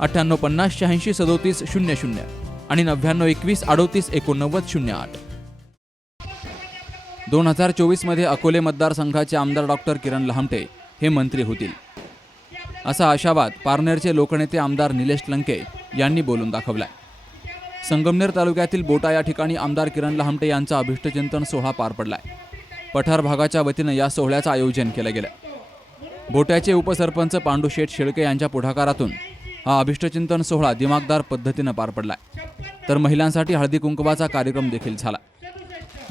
अठ्ठ्याण्णव पन्नास शहाऐंशी सदोतीस शून्य शून्य आणि नव्याण्णव एकवीस अडोतीस एकोणनव्वद शून्य आठ. दोन हजार चोवीसमध्ये अकोले मतदारसंघाचे आमदार डॉक्टर किरण लहामटे हे मंत्री होतील. असा आशावाद पारनेरचे लोकनेते आमदार निलेश लंके यांनी बोलून दाखवलाय. संगमनेर तालुक्यातील बोटा या ठिकाणी आमदार किरण लहामटे यांचा अभिष्टचिंतन सोहळा पार पडलाय. पठार भागाच्या वतीनं या सोहळ्याचं आयोजन केलं गेलं बोट्याचे उपसरपंच पांडुशेठ शेळके यांच्या पुढाकारातून हा अभिष्टचिंतन सोहळा दिमागदार पद्धतीनं पार पडलाय. तर महिलांसाठी हळदी कुंकवाचा कार्यक्रम देखील झाला.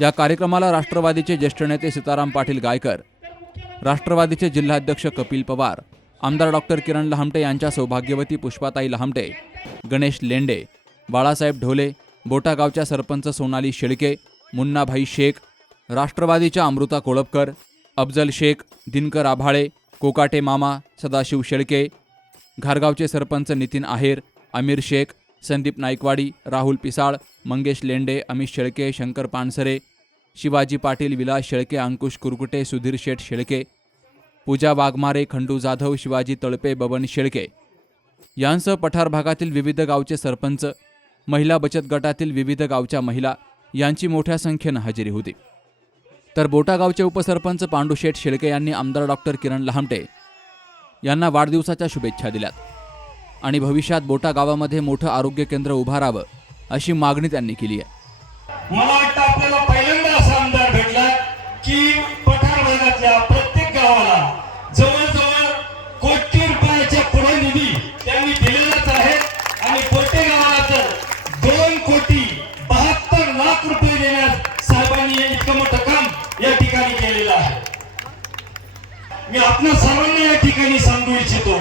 या कार्यक्रमाला राष्ट्रवादीचे ज्येष्ठ नेते सीताराम पाटील गायकर राष्ट्रवादीचे जिल्हाध्यक्ष कपिल पवार आमदार डॉक्टर किरण लहामटे यांच्या सौभाग्यवती पुष्पाताई लहामटे गणेश लेंडे बाळासाहेब ढोले बोटागावच्या सरपंच सोनाली शेळके मुन्नाभाई शेख राष्ट्रवादीच्या अमृता कोळपकर अफजल शेख दिनकर आभाळे कोकाटे मामा सदाशिव शेळके घारगावचे सरपंच नितीन आहेर अमीर शेख संदीप नाईकवाडी राहुल पिसाळ मंगेश लेंडे अमित शेळके शंकर पानसरे शिवाजी पाटील विलास शेळके अंकुश कुरकुटे सुधीर शेठ शेळके पूजा वाघमारे खंडू जाधव शिवाजी तळपे बबन शेळके. यांसह पठार भागातील विविध गावचे सरपंच महिला बचत गटातील विविध गावच्या महिला यांची मोठ्या संख्येनं हजेरी होती. तर बोटागावचे उपसरपंच उपसरपंच पांडुशेठ शेळके यांनी आमदार डॉक्टर किरण लहामटे यांना वाढदिवसाच्या शुभेच्छा दिल्यात. आणि भविष्यात बोटा गावामध्ये मोठं आरोग्य केंद्र उभारावं अशी मागणी त्यांनी केली आहे. मला वाटतं आपल्याला पहिल्यांदा असा आमदार भेटला की पठार भागातल्या प्रत्येक गावाला जवळजवळ कोटी रुपयाच्या पुढे निधी त्यांनी दिलेलाच आहे. आणि कोटे गावाला तर दोन कोटी बहात्तर लाख रुपये मी आपल्या सर्वांना या ठिकाणी सांगू इच्छितो.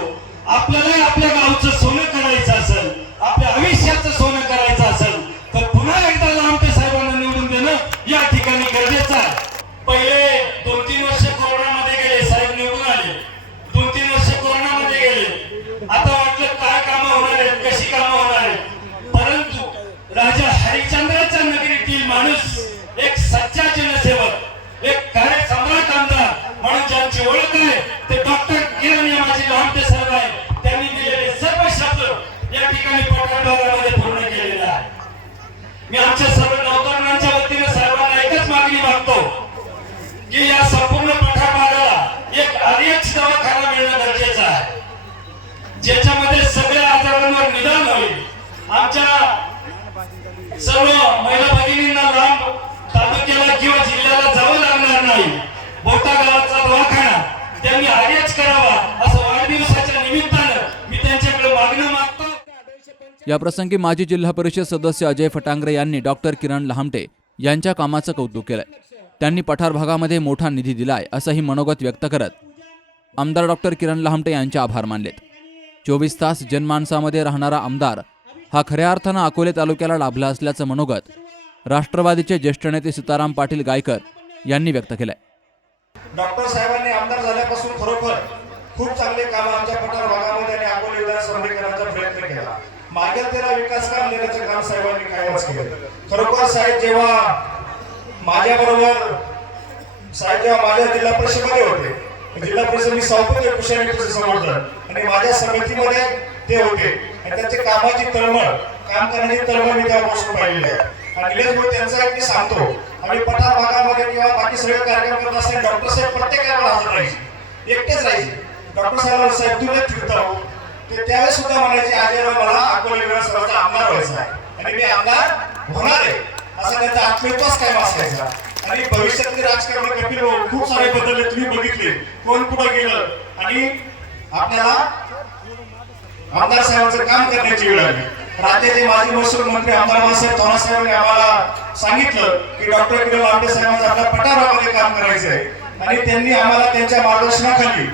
आपल्याला आपल्या गावचं सोनं करायचं असेल आपल्या आयुष्याचं सोनं करायचं असेल तर पुन्हा एकदा लांबटे साहेबांना निवडून देणं या ठिकाणी गरजेचं आहे. पहिले दोन तीन वर्ष कोरोना सर्व महिला भगिनींना लांब तालुक्याला किंवा जिल्ह्याला जावं लागणार नाही. बोटा गावाचा दवाखाना त्यांनी आर्यच करावा असं वाढदिवसाच्या निमित्तानं मी त्यांच्याकडे मागणं मागतो. या प्रसंगी माजी जिल्हा परिषद सदस्य अजय फटांगरे यांनी डॉक्टर किरण लहामटे यांच्या कामाचं कौतुक केलंय. त्यांनी पठार भागामध्ये मोठा निधी दिलाय असंही मनोगत व्यक्त करत आमदार डॉक्टर किरण लहामटे यांचे आभार मानलेत. चोवीस तास जनमानसामध्ये राहणारा आमदार हा खऱ्या अर्थानं अकोले तालुक्याला लाभला असल्याचं मनोगत राष्ट्रवादीचे ज्येष्ठ नेते सीताराम पाटील गायकर यांनी व्यक्त केलंय. डॉक्टर साहेबांनी आमदार झाल्यापासून खरोखर खूप चांगले काम आमच्या पठार भागामध्ये आणि अकोले विधानसभेत करण्याचा प्रयत्न केला. मागेल त्याला विकास काम देण्याचं काम साहेबांनी कायमच केलं. खरोखर साहेब जेव्हा माझ्या बरोबर साहेब जेव्हा माझ्या जिल्हा परिषदेमध्ये होते जिल्हा परिषद मी सौपती कुशाने समर्थन आणि माझ्या समितीमध्ये ते होते. आणि त्यांची कामाची तळमळ काम करण्याची तळमळ मी तेव्हापासून पाहिलेली आहे. आणि निलेश भाऊ त्यांचा मी सांगतो आम्ही पठार भागामध्ये किंवा बाकी सगळे कार्यक्रम करत असताना डॉक्टर साहेब प्रत्येक कार्यक्रमाला हजर राहायचे. एकटेच राहायचे. डॉक्टर साहेब साहेब तुम्ही फिरतो हो. ते त्यावेळेस सुद्धा म्हणायचे आज मला अकोले विधानसभाचा आमदार व्हायचा आहे. आणि मी आमदार होणार आहे. असा त्यांचा आत्मविश्वास कायम असायचा. आणि भविष्यातले राजकारण कपिल खूप सारे बदलले तुम्ही बघितले. कोण कुठं गेलं? आणि आपल्याला आमदार साहेबांचं काम करण्याची वेळ आली. राज्याचे माजी महसूल मंत्री आमदार बाबासाहेब थोरात साहेबांनी आम्हाला सांगितलं की डॉक्टर किरण आमटे साहेबांचं आपल्या पठारामध्ये काम करायचं आहे. आणि त्यांनी आम्हाला त्यांच्या मार्गदर्शनाखाली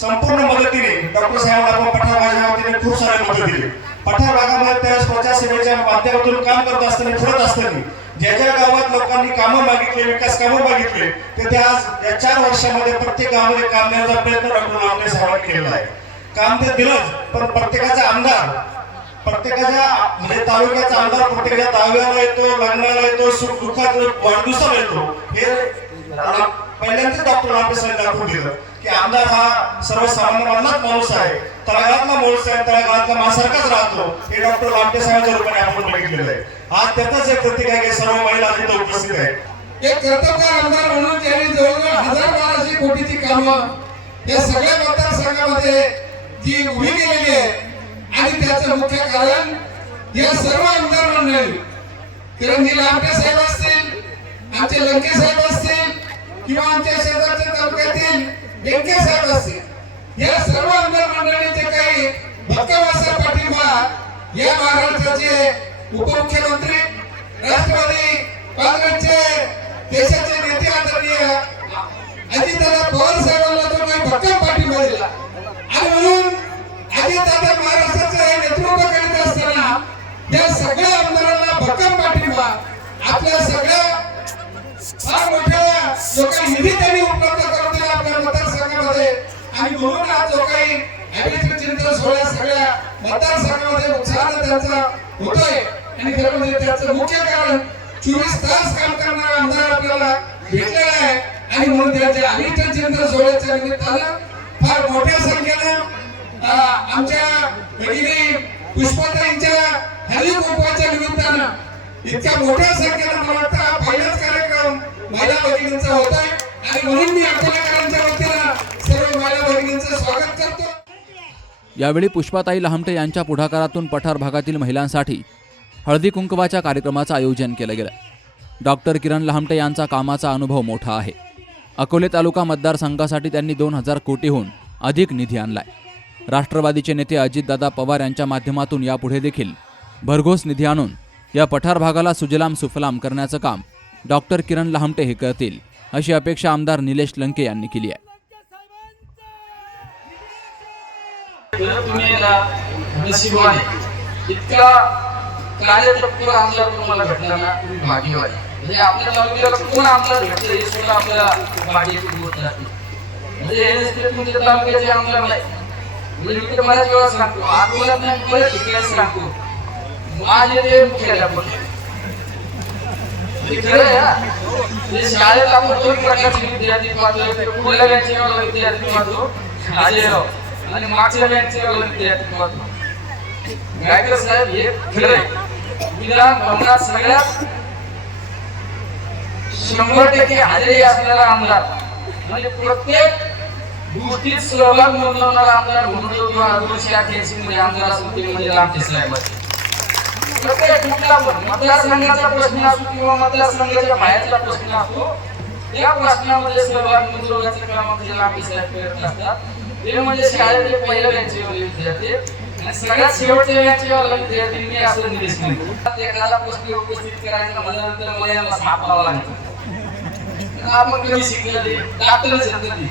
संपूर्ण मदतीने डॉक्टर साहेबांना पठार माझ्या वतीने खूप सारे मदत दिली. पठार भागामध्ये त्यावेळेस प्रजासेवेच्या माध्यमातून काम करत असताना फिरत असताना ज्या ज्या गावात लोकांनी कामं मागितले विकास कामं मागितले ते ते आज या चार वर्षामध्ये प्रत्येक गावामध्ये काम देण्याचा प्रयत्न डॉक्टर आमटे साहेबांनी केलेला आहे. काम तर दिलंच पण प्रत्येकाचा आमदार प्रत्येकाच्या म्हणजे तालुक्याचा आमदार प्रत्येकाच्या दहाव्याला येतो लग्नाला येतो सुख दुःखात वाढदिवसाला येतो. हे पहिल्यांदाच डॉक्टर रामप्रसाद दाखवून दिलं की आमदार हा सर्वसामान्यांनाच माणूस आहे. तळागाळातला माणूस आहे तळागाळातला माणसारखाच राहतो. हे डॉक्टर लांबे साहेबांच्या रूपाने आपण बघितलेलं आहे. आज त्याचाच एक प्रतीक आहे की सर्व महिला तिथे उपस्थित आहे एक कर्तबगार आमदार म्हणून त्यांनी जवळजवळ हजार बाराशे कोटीची कामं या सगळ्या मतदारसंघामध्ये जी उभी केलेली आहे. आणि त्याचं मुख्य कारण या सर्व आमदार मंडळी किरणजी लामटे साहेब असतील आमचे लंके साहेब असतील किंवा आमच्या शेजारच्या तालुक्यातील बेंके साहेब असतील या सर्व आमदार मंडळीचे काही भक्कमासा पाठिंबा या महाराष्ट्राचे उपमुख्यमंत्री राष्ट्रवादी काँग्रेसचे देशाचे नेते आदरणीय अजितदादा पवार साहेबांना तो काही भक्कम पाठिंबा दिला. आणि म्हणून अजितदादा महाराष्ट्राचं हे नेतृत्व करीत असताना या सगळ्या आमदारांना भक्कम पाठिंबा आपल्या सगळ्या फार मोठ्या जो काही निधी त्यांनी उपलब्ध करून दिला आपल्या मतदारसंघामध्ये. आणि म्हणून आज जो काही अभिनेत्री चिंतन सोहळा सगळ्या मतदारसंघामध्ये उत्साह त्यांचा होतोय. आणि खरं म्हणजे त्याचं मुख्य कारण चोवीस तास काम करणारा आमदार आपल्याला भेटलेला आहे. आणि म्हणून त्याच्या अभिनेत्री चिंतन सोहळ्याच्या निमित्तानं फार मोठ्या संख्येनं अं, आमच्या भगिनी पुष्पाताईंच्या हल्ली निमित्तानं इतक्या मोठ्या संख्येनं मला वाटतं हा पहिलाच कार्यक्रम महिला भगिनींचा होत आहे आणि म्हणून मी अकोलाकरांच्या वतीनं सर्व महिला भगिनींचं स्वागत करतो. यावेळी पुष्पाताई लहामटे यांच्या पुढाकारातून पठार भागातील महिलांसाठी हळदी कुंकवाच्या कार्यक्रमाचं आयोजन केलं गेलं. डॉक्टर किरण लहामटे यांचा कामाचा अनुभव मोठा आहे. अकोले तालुका मतदारसंघासाठी त्यांनी दोन हजार कोटीहून अधिक निधी आणलाय. राष्ट्रवादीचे नेते अजितदादा पवार यांच्या माध्यमातून यापुढे देखील भरघोस निधी आणून या पठार भागाला सुजलाम सुफलाम करण्याचं काम डॉक्टर किरण लहामटे हे करतील अशी अपेक्षा आमदार निलेश लंके यांनी केली आहे. इतका आमदार तुम्हाला भेटला ना भाग्यवान. म्हणजे आपल्या तालुक्याला कोण आमदार हे सुद्धा आपल्याला म्हणजे तालुक्याचे आमदार नाही. म्हणजे मी बऱ्याच वेळा सांगतो नाही ठिकाणी सांगतो. माझे ते मुख्याध्यापक शाळेत आपण दोन प्रकारचे विद्यार्थी पाहतो. पुढल्या विद्यार्थी पाहतो आणि मागच्या बँचेवाला विद्यार्थी पाहतो. गायकर साहेब हे खरं आहे. भवनात सगळ्यात शंभर टक्के हजेरी असणारा आमदार. म्हणजे प्रत्येक गोष्टीत सहभाग नोंदवणारा आमदार म्हणून जो किंवा दोनशे अठ्याऐंशी मध्ये आमदार असेल ते म्हणजे लामटे साहेब प्रत्येक कुठला पण मतदारसंघाचा प्रश्न असो किंवा मतदारसंघाच्या बाहेरचा प्रश्न असतो या प्रश्नामध्ये सहभाग नोंदवण्याचं काम म्हणजे आपले लांबी साहेब करत असतात. ते म्हणजे शाळेतले पहिल्या बँचेवाले विद्यार्थी आणि सगळ्यात शेवटच्या बँचेवाला विद्यार्थी मी असं निदेश केले एखादा प्रश्न उपस्थित करायचा म्हणल्यानंतर मला यांना सापडावं लागतो. आपण कधी शिकलेले? दाखलच येत नाही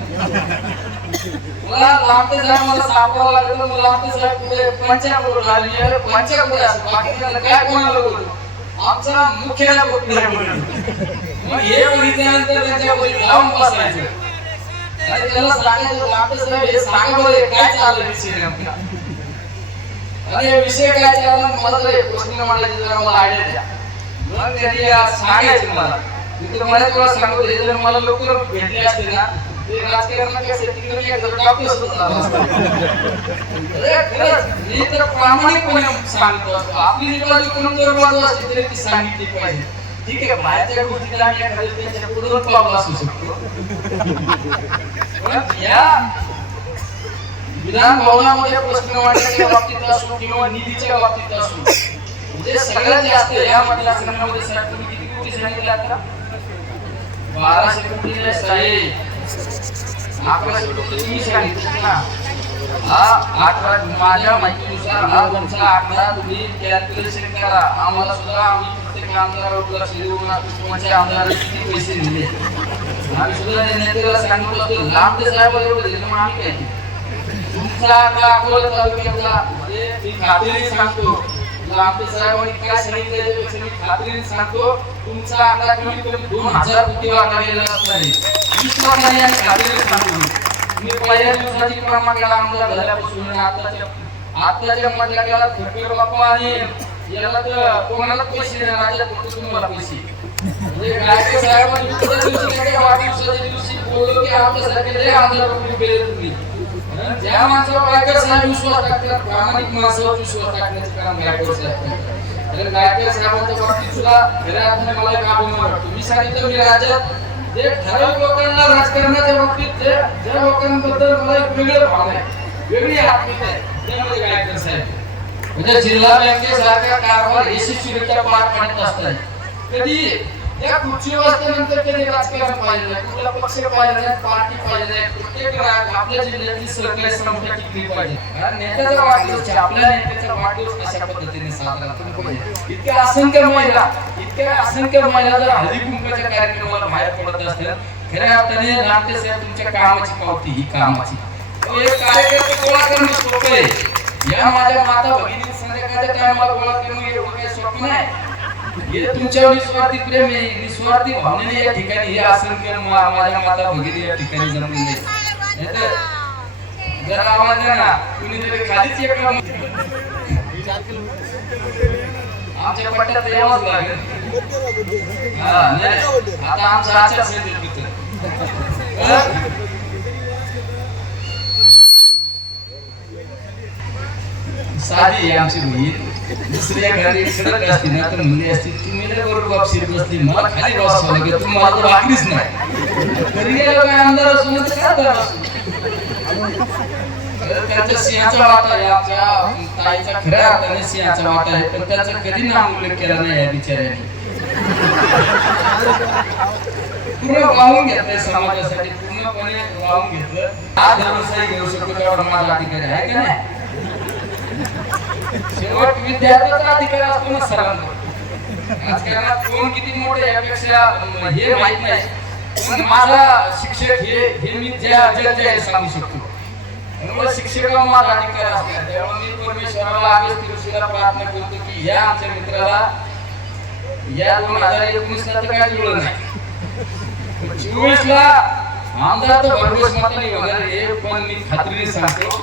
मला लांबते मला लागलं. लांबते पंचायत आली अरे पंचायत असं काय कोणाला आमचा म्हणून मग हे त्यांच्या बसायचं. त्याला सांगायचं लांबते हे काय चाललं विषय आणि विषय काय चालला मला जर प्रश्न जरा मला आयडिया द्या. मग त्यांनी सांगायचं मला. मी तर बऱ्याच सांगतो हे जर मला लवकर भेटले असते ना ते राजकारणात प्रामाणिकपणे सांगतो आपली जी बाजू कोण जर बाजू तरी ती सांगितली पाहिजे ठीक आहे बाहेरच्या गोष्टीला एखाद्या त्यांच्या पुढे असू शकतो या विधान भवनामध्ये प्रश्न मांडण्याच्या बाबतीत असो किंवा निधीच्या बाबतीत असो म्हणजे सगळ्यात जास्त या मतदारसंघामध्ये तुम्ही किती कोटी सांगितले आता बाराशे कोटी नाही साहेब अकरा माझ्या माहितीनुसार हा तुमचा आकडा तुम्ही कॅल्क्युलेशन करा. आम्हाला सुद्धा आम्ही प्रत्येक आमदारावर लक्ष देऊन तुमचे म्हणजे आमदार किती पैसे दिले? आम्ही सुद्धा नेत्याला सांगितलं होतं लांब ते साहेब मग आम्ही काय? तुमचा आकडा अकोला तालुक्यातला म्हणजे मी खात्रीने सांगतो. तुला आमचे साहेबांनी काय सांगितलं मी खात्रीने सांगतो. तुमचा आता कमीत कमी दोन हजार कोटी असणार आहे आणि खात्रीने सांगतो. मी. पहिल्या दिवसाची क्रमांकाला आमदार झाल्यापासून आताच्या आताच्या मतदाराला थोडके बाप्पा आणि याला तर कोणाला पैसे देणार? राजा तुम्हाला पैसे. म्हणजे साहेबांनी दुसऱ्या दिवशी वाढदिवसाच्या दिवशी बोललो की आमच्यासाठी लय आमदार केले तुम्ही. ज्या माणसावर विश्वास टाकतात प्रामाणिक माणसावर विश्वास टाकण्याचं काम गायकवाड साहेब तर साहेबांच्या बाबतीत सुद्धा खऱ्या अर्थाने मला एक अभिमान वाटतो. मी सांगितलं मी राज्यात जे ठराविक लोकांना राजकारणाच्या बाबतीत जे ज्या लोकांबद्दल मला एक वेगळं भाव आहे वेगळी आत्मीयता आहे त्यामध्ये गायकर साहेब म्हणजे जिल्हा बँकेसारखा कारभार यशस्वीरित्या पार पाडत असतात कधी या खुर्चीवर असल्यानंतर त्यांनी राजकारण पाहिलं नाही. कुठला पक्ष पाहिजे नाही पार्टी पाहिलं नाही. प्रत्येक रा- आपल्या जिल्ह्यातली सरकारी संस्था टिकली पाहिजे. नेत्याचा वाढदिवस आपल्या नेत्याचा वाढदिवस कशा पद्धतीने साजरा इतक्या असंख्य महिला इतक्या असंख्य महिला जर हळदी कुंकाच्या कार्यक्रमाला बाहेर पडत असतील खऱ्या अर्थाने नाट्य साहेब तुमच्या कामाची पावती ही कामाची. कार्यक्रम गोळा करणं सोपं आहे. या माझ्या माता भगिनी संध्याकाळच्या टायमाला गोळा करणं एवढं काही सोपं नाही. हे तुमच्या निस्वार्थी प्रेम आहे. निस्वार्थी भावनेने या ठिकाणी हे आसन केलं. माझ्या माता भगिनी या ठिकाणी जमलेले आहेत. नाहीतर जर आवाज द्या ना. कुणीतरी खालीच एक आमच्या पट्ट्यात यावंच लागेल. आता आमचा आचारसंहितेत तिथं साधी आहे आमची बहीण दुसऱ्या घरी सडक असती ना तर म्हणली असती. तुम्ही लय बरोबर बापशीर बसली. मला खाली बसवलं की तुम्ही मला तर वाकलीच नाही. घरी गेलो काय आमदार असू नाही तर काय आमदार असू त्याचा त्यांच्या सिंहाचा वाटा आहे आमच्या ताईचा खऱ्या अर्थाने सिंहाचा वाटा आहे पण त्याचा कधी नाम उल्लेख केला नाही या बिचाऱ्याने. पूर्ण वाहून घेतलंय समाजासाठी पूर्णपणे वाहून घेतलं. हा व्यवसाय घेऊ शकतो तेवढा माझा अधिकारी आहे का नाही? शेवट विद्यार्थ्याचा अधिकार असतो ना सरांना. राजकारणात कोण किती मोठे यापेक्षा हे माहीत नाही. पण माझा शिक्षक हे हे मी ज्या ज्या ज्या सांगू शकतो. म्हणून शिक्षकाला माझा अधिकार असणार त्यामुळे मी परमेश्वराला आदेश तिरुशीला प्रार्थना करतो की या आमच्या मित्राला या दोन हजार एकोणीस ला तर काय जुळलं नाही. चोवीस ला आमदार तर भरघोस नाही होणार हे पण मी खात्रीने सांगतो.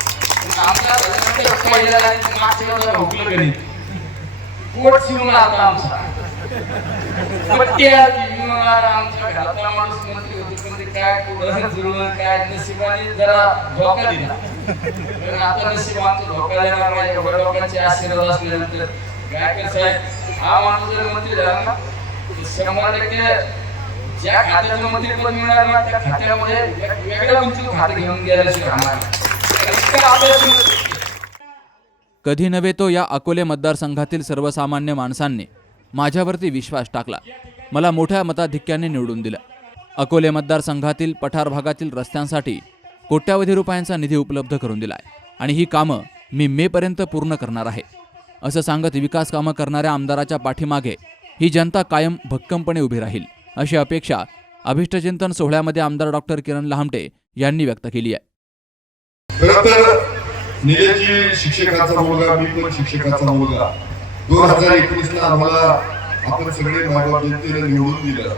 आमदार पोट शिवून आमचा पट्ट्या आमच्या घरातला माणूस मंत्री होतो काय पुढं जुळवून काय नशिबाने जरा धोका दिला आता नशीब आमचं धोका देणार नाही एवढ्या लोकांचे आशीर्वाद असल्यानंतर गायकर साहेब हा माणूस जर मंत्री झाला ना शंभर टक्के ज्या खात्याचं मंत्रीपद मिळणार ना त्या खात्यामध्ये वेगळ्या उंची खाते घेऊन गेल्याशिवाय राहणार नाही. इतका अभ्यास नसतो. कधी नव्हे तो या अकोले मतदारसंघातील सर्वसामान्य माणसांनी माझ्यावरती विश्वास टाकला. मला मोठ्या मताधिक्याने निवडून दिलं. अकोले मतदारसंघातील पठार भागातील रस्त्यांसाठी कोट्यावधी रुपयांचा निधी उपलब्ध करून दिलाय आणि ही कामं मी मेपर्यंत पूर्ण करणार आहे. असं सांगत विकास कामं करणाऱ्या आमदाराच्या पाठीमागे ही जनता कायम भक्कमपणे उभी राहील अशी अपेक्षा अभिष्टचिंतन सोहळ्यामध्ये आमदार डॉक्टर किरण लहामटे यांनी व्यक्त केली आहे. खरं तर निलेशजी शिक्षकाचा मुलगा मी पण शिक्षकाचा मुलगा. दोन हजार एकोणीस ला आम्हाला आपण सगळे मायबाप जनतेने निवडून दिलं.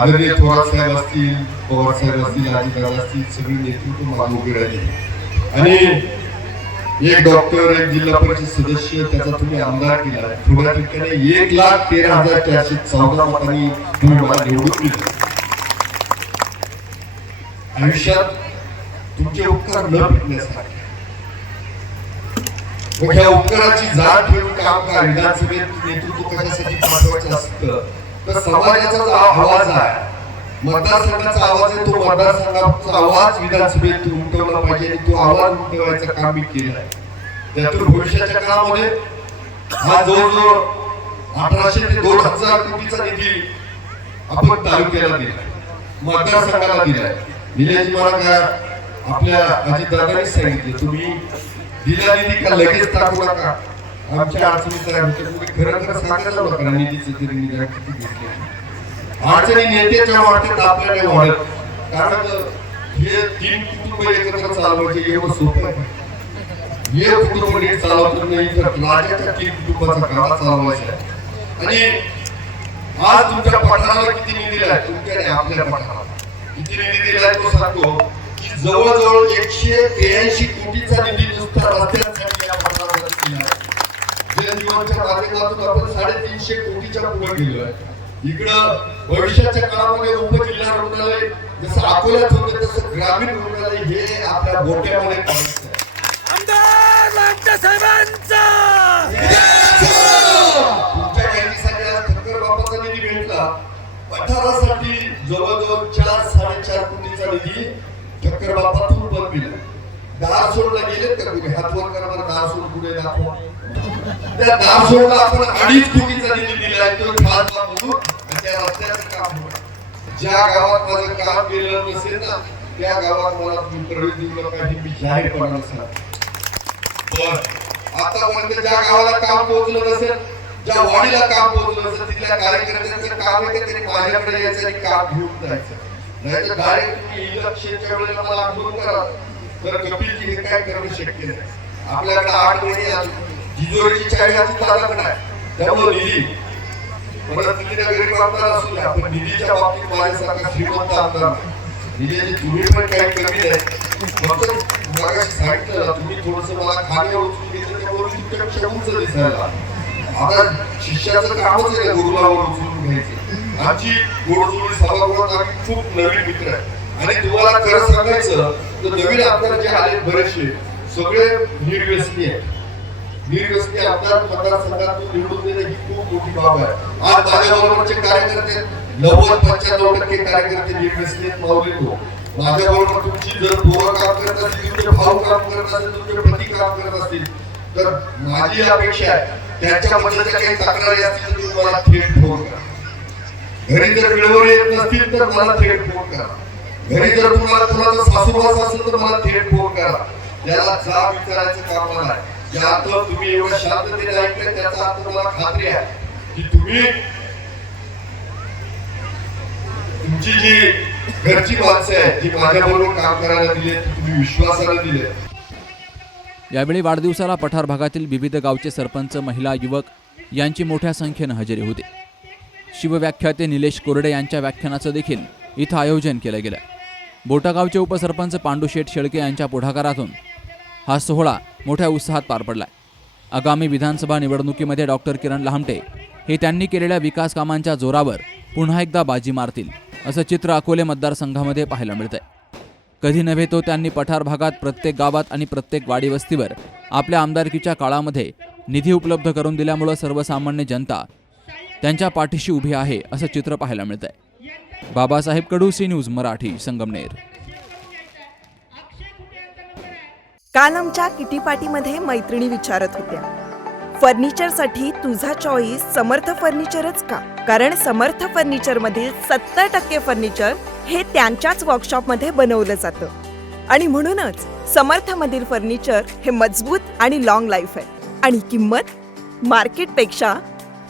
आदरणीय थोरात साहेब असतील पवार साहेब असतील अजितदादा असतील सगळे नेतृत्व मागे उभे राहिले. आणि एक डॉक्टर एक जिल्हा परिषद सदस्य त्याचा तुम्ही आमदार केला. थोड्या ठिकाणी एक लाख तेरा हजार चारशे चौदा मतांनी तुम्ही मला निवडून दिलं. आयुष्यात तुमचे उपकार न पिकण्यासाठी मग ह्या उपकाराची जाण ठेवून काम का विधानसभेत नेतृत्व करण्यासाठी पाठवायचं असतं. तर समाजाचा जो आवाज आहे मतदारसंघाचा आवाज आहे तो मतदारसंघाचा आवाज विधानसभेत उमटवला पाहिजे आणि तो आवाज उमटवायचं काम मी केलं आहे. त्यातून भविष्याच्या काळामध्ये हा जवळजवळ अठराशे ते दोन हजार कोटीचा निधी आपण तालुक्याला दिला मतदारसंघाला दिलाय. निलेश मला काय आपल्या म्हणजे अजितदादांनी सांगितलं तुम्ही दिला निधी का लगेच टाकू नका? आमच्या अडचणी काय तुम्ही खरं खरं सांगायला लोकांना निधीचं तरी निधी किती घेतले. अडचणी नेत्याच्या वाटेत आपल्याला वाढत कारण हे तीन कुटुंब एकत्र चालवायचे एवढं सोपं आहे. हे कुटुंब नीट चालवत नाही तर राज्याच्या तीन कुटुंबाचा गाडा चालवायचा आहे. आणि आज तुमच्या पठाराला किती निधी दिलाय तुमच्या आपल्या पठाराला. किती निधी दिलाय तो सांगतो. जवळजवळ एकशे त्र्याऐंशी कोटीचा निधी नुसता रस्त्यांसाठी या पठाराला दिला जलजीवनच्या माध्यमातून आपण साडेतीनशे कोटीच्या पुढे गेलो आहे इकडं भविष्याच्या काळामध्ये उपजिल्हा रुग्णालय जसं अकोल्यात होतं तसं ग्रामीण रुग्णालय हे आपल्या गोट्यामध्ये बापाचा निधी भेटला पठारासाठी जवळजवळ चार साडेचार कोटीचा निधी ठक्कर बापातून पण दिला दार सोडला गेले तर कुठे हात वर करा बरं दार सोड पुढे दाखवा त्या दार सोडला आपण अडीच कोटीचा निधी दिला आहे तो खास म्हणून आणि त्या रस्त्याचं काम होणार. ज्या गावात माझं काम केलं नसेल ना त्या गावात मला तुम्ही प्रवेश देऊ नका हे मी जाहीरपणानं सांगतो पण म्हणजे ज्या गावाला काम पोहोचलं नसेल ज्या वाडीला काम पोहोचलं नसेल तिथल्या कार्यकर्त्यांचं काम आहे की? त्यांनी माझ्याकडे यायचं आणि काम घेऊन जायचं. नाही तर डायरेक्ट तुम्ही इलेक्शनच्या वेळेला मला आंदोलन करा. तर कपिलजी हे काय करणं शक्य नाही आपल्याकडे आठ महिने जिजोरीची तिजोरीची चावी चालत नाही. त्यामुळे निधी. परत निधीला गरीब आमदार असू द्या पण निधीच्या बाबतीत माझ्यासारखा श्रीमंत आमदार निधीची तुम्ही पण काही कमी नाही. फक्त मगाशी सांगितलं तुम्ही थोडस मला खाली उचलून घेतलं त्यावरून तुमच्या क्षमूच दिसायला आता शिष्याचं कामच आहे गुरुला उचलून घ्यायचं. आमची गोडजोडी सर्वांना आम्ही खूप नवीन मित्र आहे. आणि तुम्हाला खरं सांगायचं तर नवीन आमदार जे आले बरेचसे. सगळे निर्व्यसनी आहेत. निर्व्यसनी आमदार मतदारसंघातून निवडून देणं ही खूप मोठी बाब आहे. आज माझ्याबरोबरचे कार्यकर्ते नव्वद पंच्याण्णव टक्के कार्यकर्ते निर्व्यसनी आहेत माऊली हो माझ्या तुमची जर पोरं काम करत असतील तुमचे भाऊ काम करत असतील तुमचे पती काम करत असतील तर माझी अपेक्षा आहे त्यांच्याबद्दल ज्या काही तक्रारी असतील तर तुम्ही मला थेट फोन करा. घरी जर वेळेवर येत नसतील तर मला थेट फोन करा. घरी जर तुम्हाला कुणाचा सासूबास असेल तर मला थेट फोन करा. त्याला जाब विचारायचं काम मला आहे अर्थ तुम्ही एवढं शांततेने ऐकलं त्याचा अर्थ मला खात्री आहे की तुम्ही तुमची जी घरची माणसं आहेत जी माझ्याबरोबर काम करायला दिली ती तुम्ही विश्वासाला दिले यावेळी वाढदिवसाला पठार भागातील विविध गावचे सरपंच महिला युवक यांची मोठ्या संख्येनं हजेरी होती. शिवव्याख्याते निलेश कोरडे यांच्या व्याख्यानाचं देखील इथं आयोजन केलं गेलं. बोटागावचे उपसरपंच पांडुशेठ शेळके यांच्या पुढाकारातून हा सोहळा मोठ्या उत्साहात पार पडलाय. आगामी विधानसभा निवडणुकीमध्ये डॉक्टर किरण लहामटे हे त्यांनी केलेल्या विकास कामांच्या जोरावर पुन्हा एकदा बाजी मारतील असं चित्र अकोले मतदारसंघामध्ये पाहायला मिळतंय. कधी नव्हे तो त्यांनी पठार भागात प्रत्येक गावात आणि प्रत्येक वाडी वस्तीवर आपल्या आमदारकीच्या काळामध्ये निधी उपलब्ध करून दिल्यामुळं सर्वसामान्य जनता त्यांच्या पाठीशी उभी आहे असं चित्र पाहायला मिळतंय. Babasaheb Kadu C news Marathi Sangamner. काल आमच्या किटी पार्टीमध्ये मैत्रिणी विचारत होत्या. फर्निचरसाठी तुझा चॉईस समर्थ फर्निचरच का? कारण समर्थ फर्निचरमधील सत्तर टक्के फर्निचर हे त्यांच्याच वर्कशॉपमध्ये बनवलं जातं. आणि म्हणूनच समर्थमधील फर्निचर हे मजबूत आणि लॉंग लाईफ आहे. आणि किंमत मार्केटपेक्षा